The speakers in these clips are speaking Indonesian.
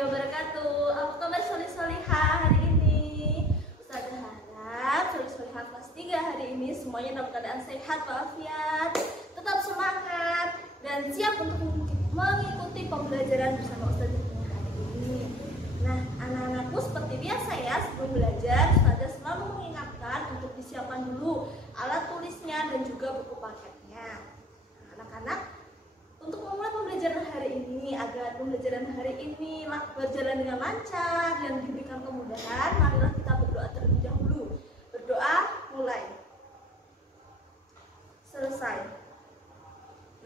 warahmatullahi wabarakatuh. Apa kabar solih-solihah hari ini? Ustazah harap solih-solihah kelas 3 hari ini semuanya dalam keadaan sehat walafiat, tetap semangat dan siap untuk mengikuti pembelajaran bersama Ustazah hari ini. Nah, anak-anakku seperti biasa ya, sebelum belajar Ustazah selalu mengingatkan untuk disiapkan dulu alat tulisnya dan juga buku paketnya. Anak-anak, untuk memulai pembelajaran hari ini, agar pembelajaran hari ini berjalan dengan lancar dan diberikan kemudahan, marilah kita berdoa terlebih dahulu. Berdoa mulai. Selesai.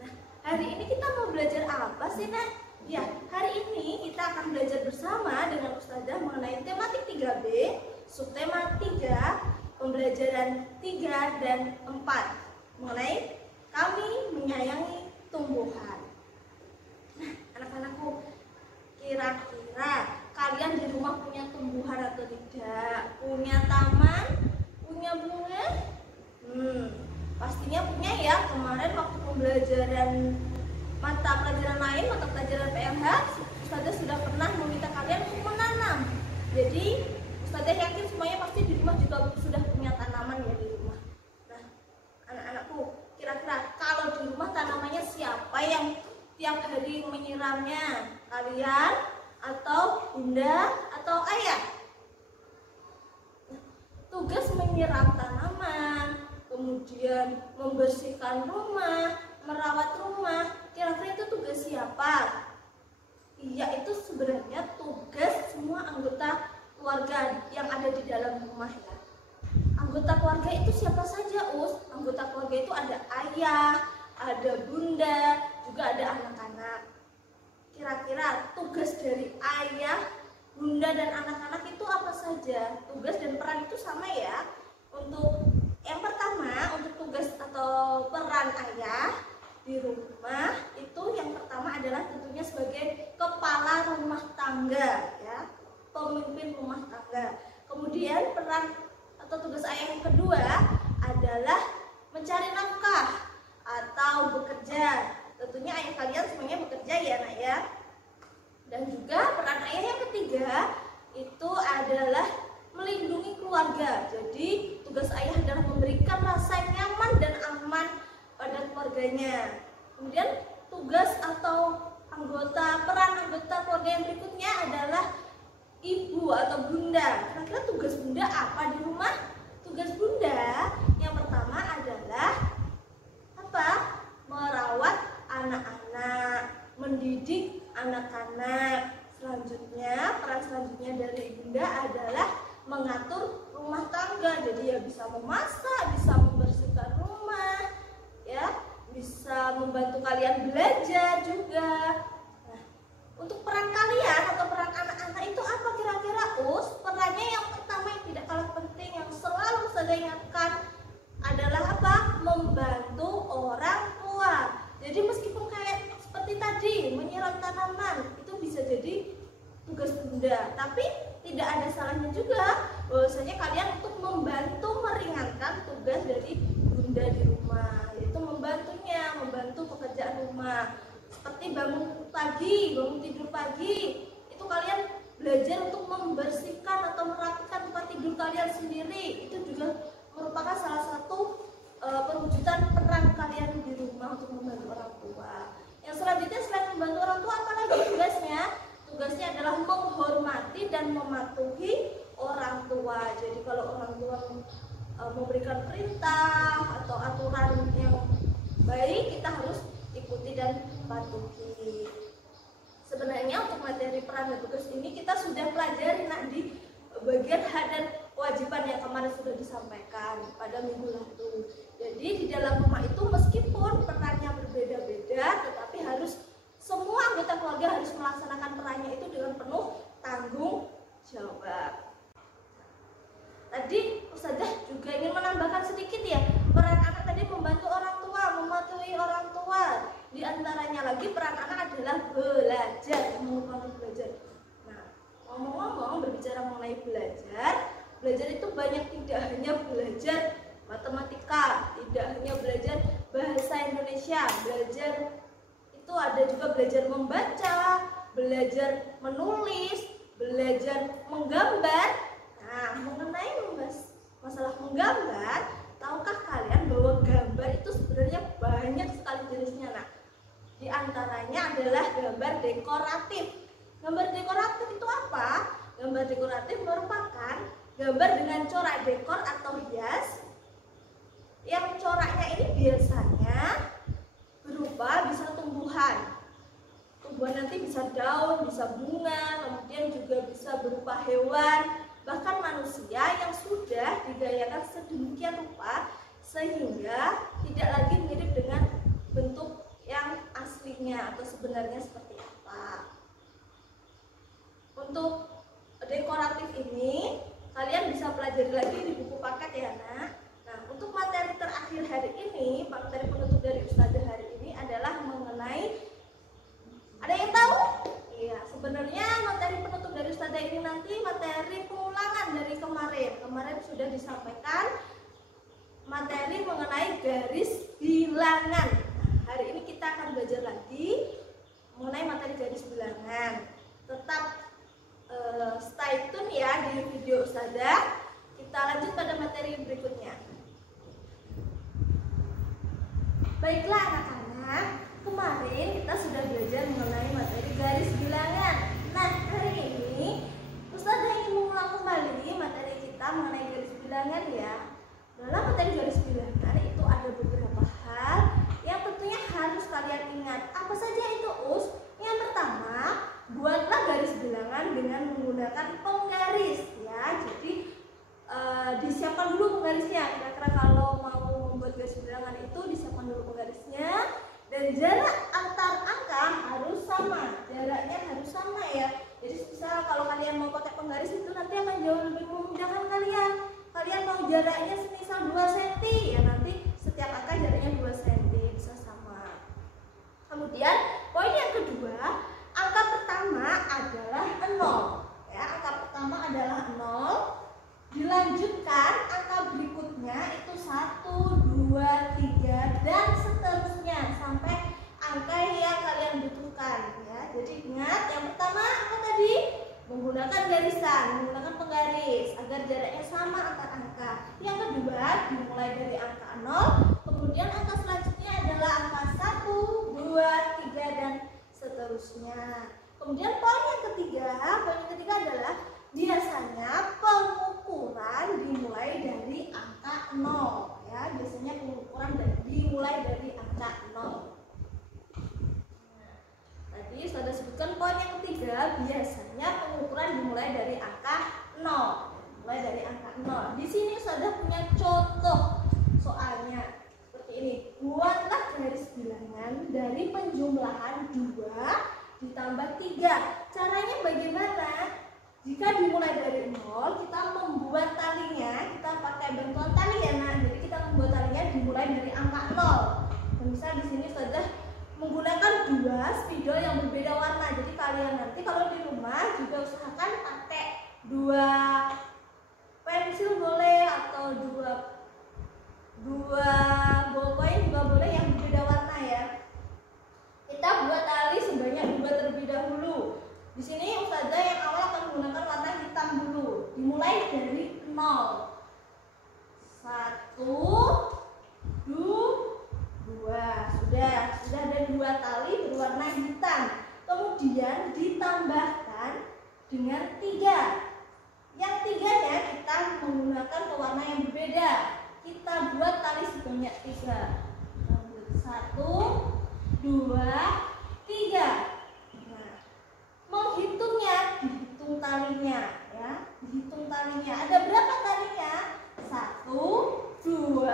Nah, hari ini kita mau belajar apa sih, Nak? Ya, hari ini kita akan belajar bersama dengan Ustazah mengenai tematik 3B, subtema 3, pembelajaran 3 dan 4, mengenai kami menyayangi tumbuhan. Nah, anak-anakku, kira-kira kalian di rumah punya tumbuhan atau tidak? Punya taman? Punya bunga? Pastinya punya ya. Kemarin waktu pembelajaran mata pelajaran lain, mata pelajaran PMH, Ustazah sudah pernah meminta kalian untuk menanam. Jadi, Ustazah yakin semuanya pasti di rumah juga sudah punya tanaman ya di rumah. Nah, anak-anakku, kira-kira kalau di rumah tanamannya siapa yang tiap hari menyiramnya? Kalian atau bunda atau ayah? Tugas menyiram tanaman, kemudian membersihkan rumah, merawat rumah, kira-kira itu tugas siapa? Iya, itu sebenarnya tugas semua anggota keluarga yang ada di dalam rumah ya. Anggota keluarga itu siapa saja, Us? Anggota keluarga itu ada ayah, ada bunda, juga ada anak-anak. Kira-kira tugas dari ayah, bunda, dan anak-anak itu apa saja? Tugas dan peran itu sama ya. Untuk yang pertama, untuk tugas atau peran ayah di rumah itu yang pertama adalah tentunya sebagai kepala rumah tangga ya, pemimpin rumah tangga. Kemudian peran atau tugas ayah yang kedua adalah mencari nafkah atau bekerja. Tentunya ayah kalian semuanya bekerja ya, Nak ya. Dan juga peran ayah yang ketiga itu adalah melindungi keluarga. Jadi tugas ayah adalah memberikan rasa nyaman dan aman pada keluarganya. Kemudian tugas atau peran anggota keluarga yang berikutnya adalah ibu atau bunda. Kira-kira tugas bunda apa di rumah? Tugas bunda yang pertama adalah apa? Merawat anak-anak, mendidik anak-anak. Selanjutnya, peran selanjutnya dari bunda adalah mengatur rumah tangga. Jadi ya bisa memasak, bisa membersihkan rumah, ya, bisa membantu kalian belajar juga. Untuk peran kalian atau peran anak-anak itu apa kira-kira, Us? Perannya yang pertama yang tidak kalah penting, yang selalu saya ingatkan adalah apa? Membantu orang tua. Jadi meskipun kayak seperti tadi menyiram tanaman itu bisa jadi tugas bunda, tapi tidak ada salahnya juga bahwasanya kalian untuk membantu meringankan tugas dari bunda di rumah, yaitu membantu pekerjaan rumah. Seperti bangun pagi, bangun tidur pagi, itu kalian belajar untuk membersihkan atau merapikan tempat tidur kalian sendiri. Itu juga merupakan salah satu perwujudan peran kalian di rumah untuk membantu orang tua. Yang selanjutnya selain membantu orang tua, apa lagi tugasnya? Tugasnya adalah menghormati dan mematuhi orang tua. Jadi kalau orang tua memberikan perintah atau aturan yang baik, kita harus ikuti dan patuhi. Sebenarnya untuk materi peran dan tugas ini kita sudah pelajari Nak di bagian hak dan kewajiban yang kemarin sudah disampaikan pada minggu lalu. Jadi di dalam rumah itu meskipun perannya berbeda-beda, tetapi harus semua anggota keluarga harus melaksanakan perannya itu dengan penuh tanggung jawab. Tadi Ustazah juga ingin menambahkan sedikit ya, peran anak tadi membantu orang tua, mematuhi orang tua. Di antaranya lagi peran anak adalah belajar, mengumpulkan belajar. Nah, ngomong-ngomong berbicara mengenai belajar itu banyak, tidak hanya belajar matematika, tidak hanya belajar bahasa Indonesia, belajar itu ada juga belajar membaca, belajar menulis, belajar menggambar. Nah, mengenai masalah menggambar, tahukah kalian bahwa gambar itu sebenarnya banyak sekali jenisnya? Nah, di antaranya adalah gambar dekoratif. Gambar dekoratif itu apa? Gambar dekoratif merupakan gambar dengan corak dekor atau hias, yang coraknya ini biasanya berupa bisa tumbuhan. Tumbuhan nanti bisa daun, bisa bunga, kemudian juga bisa berupa hewan, bahkan manusia yang sudah digayakan sedemikian rupa sehingga tidak lagi mirip dengan bentuk yang aslinya atau sebenarnya seperti apa. Untuk dekoratif ini kalian bisa pelajari lagi di buku paket ya nak. Nah, untuk materi terakhir hari ini, materi penutup dari Ustazah hari ini adalah mengenai, ada yang tahu? Iya, sebenarnya materi penutup dari Ustazah ini nanti materi pengulangan dari kemarin. Kemarin sudah disampaikan materi mengenai garis bilangan. Nah, hari ini kita akan belajar lagi mengenai materi garis bilangan. Tetap stay tune ya di video Ustazah. Kita lanjut pada materi berikutnya. Baiklah anak-anak, kemarin kita sudah belajar mengenai materi garis bilangan. Nah, hari ini Ustazah ingin mengulang kembali materi kita mengenai garis bilangan ya. Dalam materi garis bilangan itu ada beberapa hal yang tentunya harus kalian ingat. Apa saja itu, Us? Yang pertama, buatlah garis bilangan dengan menggunakan penggaris ya. Jadi disiapkan dulu penggarisnya. Kira-kira kalau mau membuat garis bilangan itu disiapkan dulu penggarisnya, dan jarak antar angka harus sama. Jaraknya harus sama ya. Jadi misal kalau kalian mau pakai penggaris itu nanti akan jauh lebih memudahkan kalian. Kalian mau jaraknya semisal 2 cm ya, nanti setiap angka jaraknya 2 cm bisa sama. Kemudian poin yang kedua, angka pertama adalah 0 ya. Angka pertama adalah 0. Dilanjutkan angka berikutnya itu 1, 2, 3 dan seterusnya sampai angka yang kalian butuhkan ya. Jadi ingat, yang pertama apa tadi? Menggunakan garisan, menggunakan penggaris agar jaraknya sama antar angka. Yang kedua, dimulai dari angka 0, kemudian angka selanjutnya adalah angka 1, 2, 3 dan seterusnya. Kemudian poin yang ketiga adalah biasanya pengukuran dimulai dari angka 0 ya. Biasanya pengukuran dimulai dari angka 0. Tadi sudah sebutkan poin yang ketiga, biasanya pengukuran dimulai dari angka 0. Mulai dari angka 0. Di sini sudah punya contoh soalnya seperti ini. Buatlah garis bilangan dari penjumlahan 2 ditambah 3. Caranya bagaimana? Jika dimulai dari 0, kita membuat talinya, kita pakai bantuan tali ya nak. Jadi kita membuat talinya dimulai dari angka 0. Dan misal di sini sudah menggunakan 2 spidol yang berbeda warna. Jadi kalian nanti kalau di rumah juga usahakan pakai 2 pensil boleh, atau 2 ballpoint juga boleh yang berbeda warna ya. Kita buat tali sebanyak 2 terlebih dahulu. Di sini Ustazah yang awal akan menggunakan warna hitam dulu. Dimulai dari 0. 1, 2. Sudah ada 2 tali berwarna hitam. Kemudian ditambahkan dengan 3. Yang 3-nya kita menggunakan pewarna yang berbeda. Kita buat tali sebanyak 3. 1, 2, 3. Menghitungnya, dihitung talinya ya, dihitung talinya. Ada berapa talinya? 1, 2,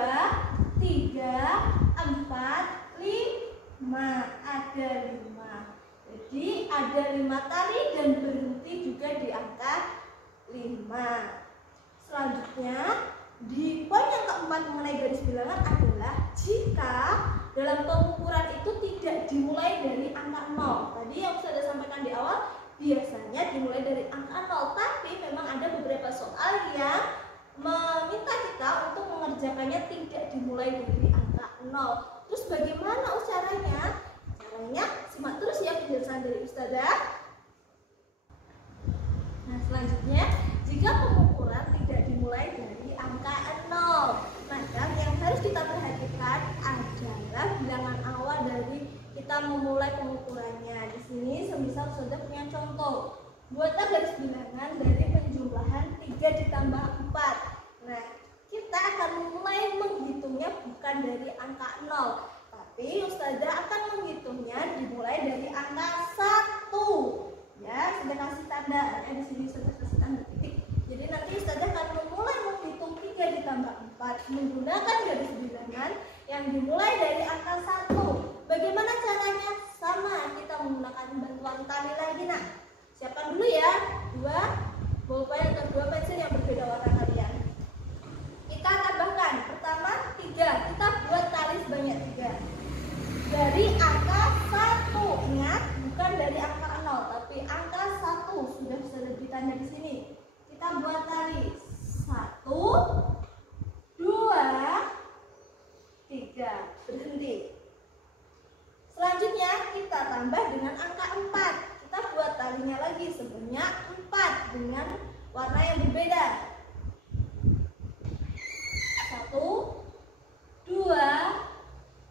3, 4, 5. Ada 5. Jadi ada 5 tali dan berhenti juga di angka 5. Selanjutnya di poin yang keempat mengenai garis bilangan adalah jika dalam pengukuran itu tidak dimulai dari angka 0. Tadi yang sudah sampaikan di awal, biasanya dimulai dari angka 0. Tapi memang ada beberapa soal yang meminta kita untuk mengerjakannya tidak dimulai dari angka 0. Terus bagaimana caranya? Caranya simak terus ya penjelasan dari Ustazah. memulai pengukurannya. Di sini semisal sudah punya contoh. Buatlah garis bilangan dari penjumlahan 3 ditambah 4. Nah, kita akan mulai menghitungnya bukan dari angka 0, tapi Ustazah akan menghitungnya dimulai dari angka 1. Ya, sudah kasih tanda. Ya, di sini sudah kasih tanda titik. Jadi nanti Ustazah akan memulai menghitung 3 ditambah 4 menggunakan garis bilangan yang dimulai dari angka 1. Bagaimana caranya? Sama, kita menggunakan bantuan tali lagi. Nah, siapkan dulu ya 2 bolpen atau 2 pensil yang berbeda warna kalian. Kita tambahkan. Pertama 3, kita buat tali sebanyak 3 dari angka 1. Ingat, bukan dari angka 0, tapi angka 1. Sudah bisa lebih tanda di sini. Kita buat tali 1, 2, 3, berhenti. Selanjutnya kita tambah dengan angka 4. Kita buat talinya lagi sebanyak 4 dengan warna yang berbeda. 1, 2,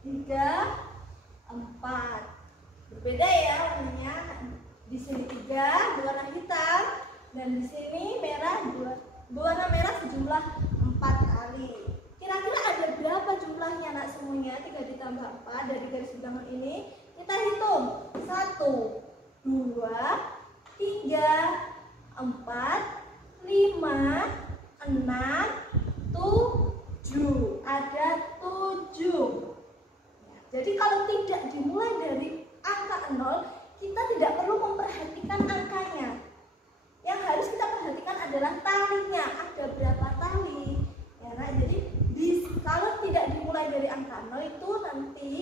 3, 4. Berbeda ya warnanya. Di sini 3 berwarna hitam dan di sini merah berwarna merah sejumlah 4 kali. Kira-kira ada berapa jumlahnya nak semuanya? 3 ditambah 4 dari garis bilangan ini. Kita hitung. 1, 2, 3, 4, 5, 6, 7. Ada 7. Jadi kalau tidak dimulai dari angka 0, kita tidak perlu memperhatikan angkanya. Yang harus kita perhatikan adalah talinya. Ada berapa tali? Ya, nah, jadi kalau tidak dimulai dari angka 0 itu nanti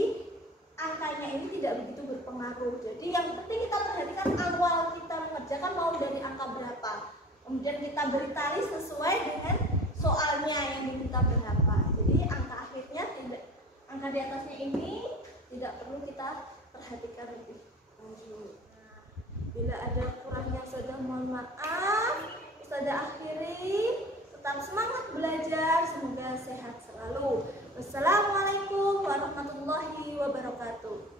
angkanya ini tidak begitu berpengaruh. Jadi yang penting kita perhatikan awal kita mengerjakan mau dari angka berapa. Kemudian kita beri tali sesuai dengan soalnya yang diminta berapa. Jadi angka akhirnya tidak, angka di atasnya ini tidak perlu kita perhatikan lebih lanjut. Nah, bila ada kurangnya sudah mohon maaf. Ustazah akhiri. Tetap semangat belajar, semoga sehat selalu. Wassalamualaikum warahmatullahi wabarakatuh.